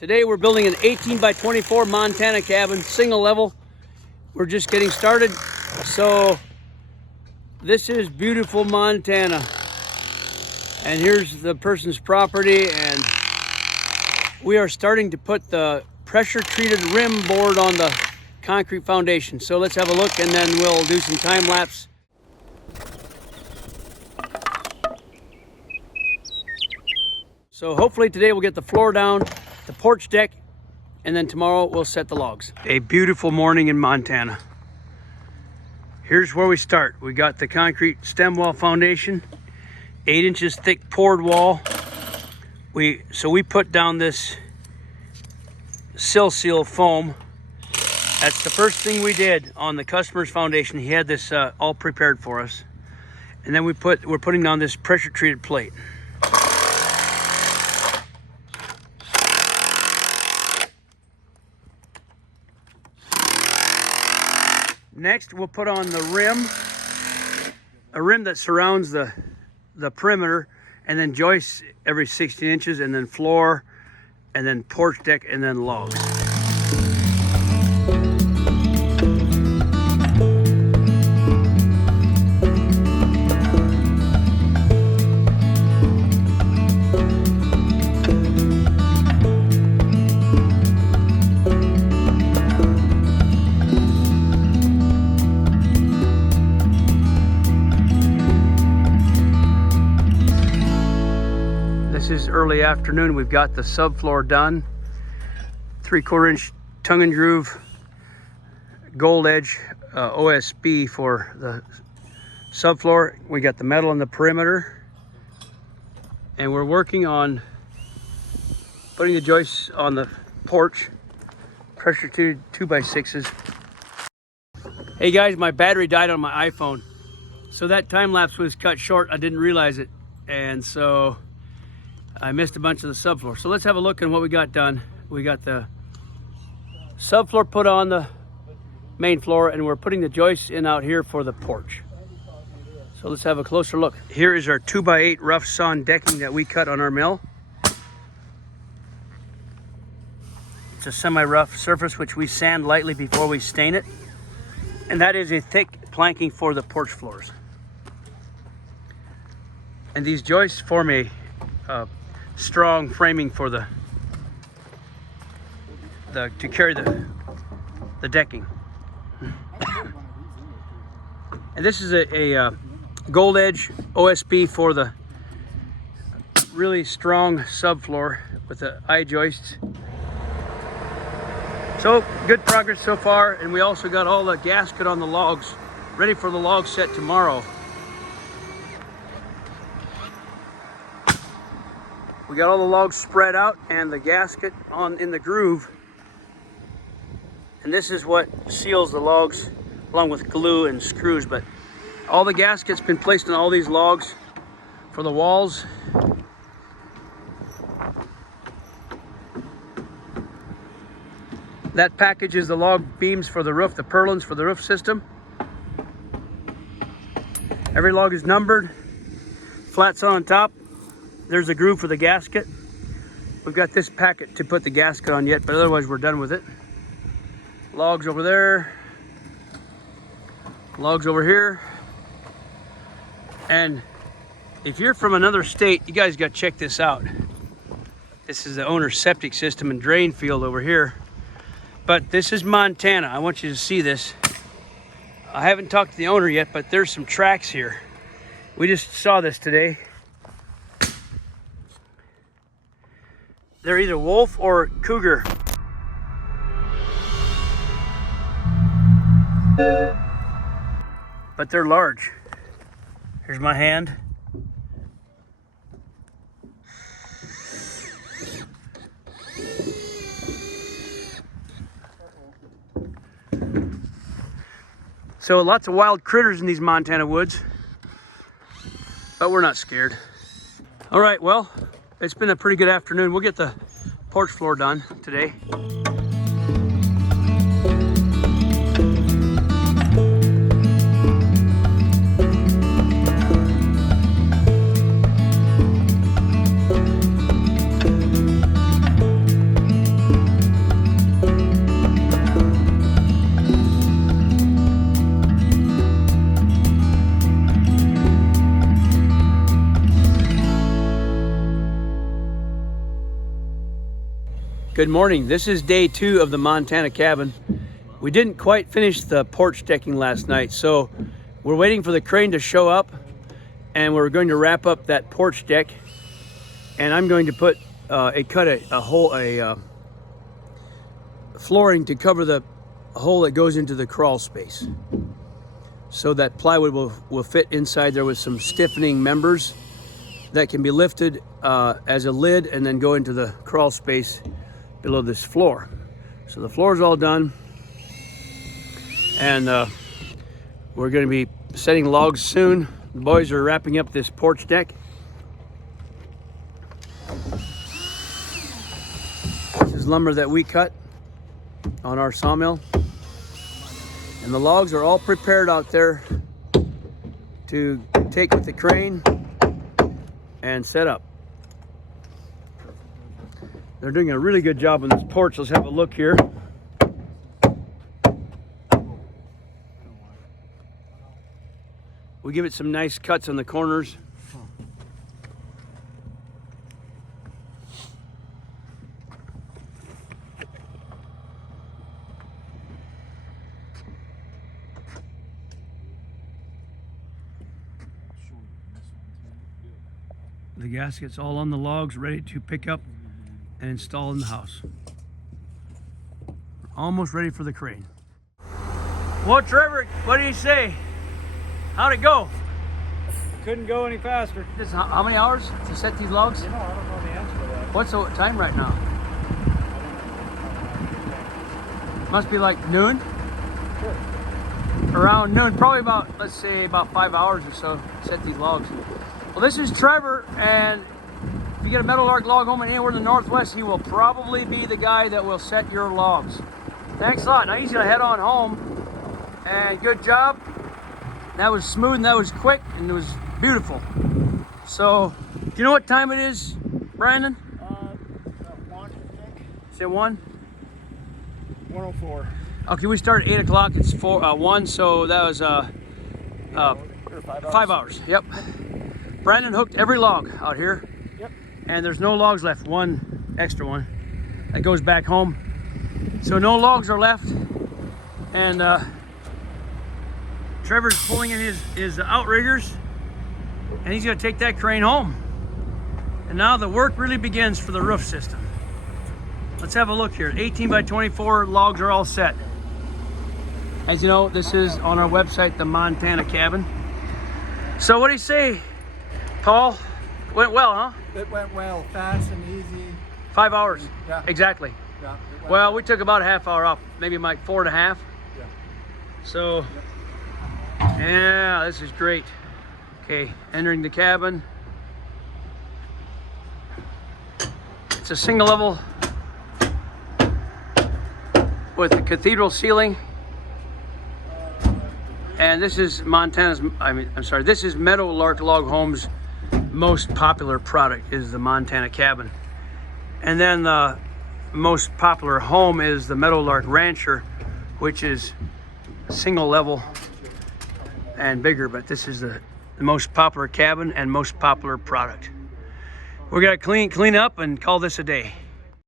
Today we're building an 18 by 24 Montana cabin, single level. We're just getting started. So this is beautiful Montana. And here's the person's property, and we are starting to put the pressure treated rim board on the concrete foundation. So let's have a look and then we'll do some time lapse. So hopefully today we'll get the floor down, the porch deck, and then tomorrow we'll set the logs. A beautiful morning in Montana. Here's where we start. We got the concrete stem wall foundation, 8 inches thick poured wall. So we put down this sill seal foam. That's the first thing we did on the customer's foundation. He had this all prepared for us. And then we're putting down this pressure treated plate. Next, we'll put on the rim, a rim that surrounds the perimeter, and then joists every 16 inches, and then floor, and then porch deck, and then logs. This is early afternoon. We've got the subfloor done. 3/4 inch tongue and groove gold edge OSB for the subfloor. We got the metal on the perimeter, and we're working on putting the joists on the porch, pressure treated 2x6s. Hey guys, my battery died on my iPhone, so that time lapse was cut short. I didn't realize it, and so I missed a bunch of the subfloor. So let's have a look at what we got done. We got the subfloor put on the main floor, and we're putting the joists in out here for the porch. So let's have a closer look. Here is our 2x8 rough sawn decking that we cut on our mill. It's a semi-rough surface which we sand lightly before we stain it. And that is a thick planking for the porch floors. And these joists form a strong framing for the to carry the decking. And this is a gold edge OSB for the really strong subfloor with the eye joists. So good progress so far, and we also got all the gasket on the logs ready for the log set tomorrow. We got all the logs spread out and the gasket in the groove. And this is what seals the logs along with glue and screws. But all the gaskets been placed on all these logs for the walls. That package is the log beams for the roof, the purlins for the roof system. Every log is numbered, flats on top. There's a groove for the gasket. We've got this packet to put the gasket on yet, but otherwise we're done with it. Logs over there. Logs over here. And if you're from another state, you guys got to check this out. This is the owner's septic system and drain field over here. But this is Montana. I want you to see this. I haven't talked to the owner yet, but there's some tracks here. We just saw this today. They're either wolf or cougar. But they're large. Here's my hand. So lots of wild critters in these Montana woods, but we're not scared. All right, well, it's been a pretty good afternoon. We'll get the porch floor done today. Good morning. This is day 2 of the Montana cabin. We didn't quite finish the porch decking last night, so we're waiting for the crane to show up, and we're going to wrap up that porch deck. And I'm going to put a flooring to cover the hole that goes into the crawl space, so that plywood will fit inside there with some stiffening members that can be lifted as a lid and then go into the crawl space below this floor. So the floor is all done, and we're going to be setting logs soon. The boys are wrapping up this porch deck. This is lumber that we cut on our sawmill, and the logs are all prepared out there to take with the crane and set up. They're doing a really good job on this porch. Let's have a look here. We give it some nice cuts on the corners. The gasket's all on the logs, ready to pick up and install in the house. Almost ready for the crane. Well, Trevor, what do you say? How'd it go? Couldn't go any faster. This is how many hours to set these logs? You know, I don't know the answer to that. What's the time right now? Must be like noon? Sure. Around noon, probably about, let's say, about 5 hours or so to set these logs. Well, this is Trevor, and if you get a Meadowlark log home anywhere in the Northwest, he will probably be the guy that will set your logs. Thanks a lot. Now he's gonna head on home, and good job. That was smooth and that was quick and it was beautiful. So, do you know what time it is, Brandon? 1, I think. Is it 1? 1:04. Okay, we started at 8 o'clock. It's 1, so that was 5 hours. Yep. Brandon hooked every log out here. Yep. And there's no logs left. One extra one that goes back home. So no logs are left. And Trevor's pulling in his outriggers, and he's gonna take that crane home. And now the work really begins for the roof system. Let's have a look here. 18 by 24 logs are all set. As you know, this is on our website, the Montana Cabin. So what do you say, Paul? Went well, huh? It went well, fast and easy. 5 hours. Yeah. Exactly. Yeah. Well, we took about a half hour off, maybe like 4.5. Yeah. So, yeah, this is great. Okay, entering the cabin. It's a single level with the cathedral ceiling. And this is this is Meadowlark Log Home's most popular product, is the Montana Cabin. And then the most popular home is the Meadowlark Rancher, which is single level and bigger, but this is the most popular cabin and most popular product. We're gonna clean up and call this a day.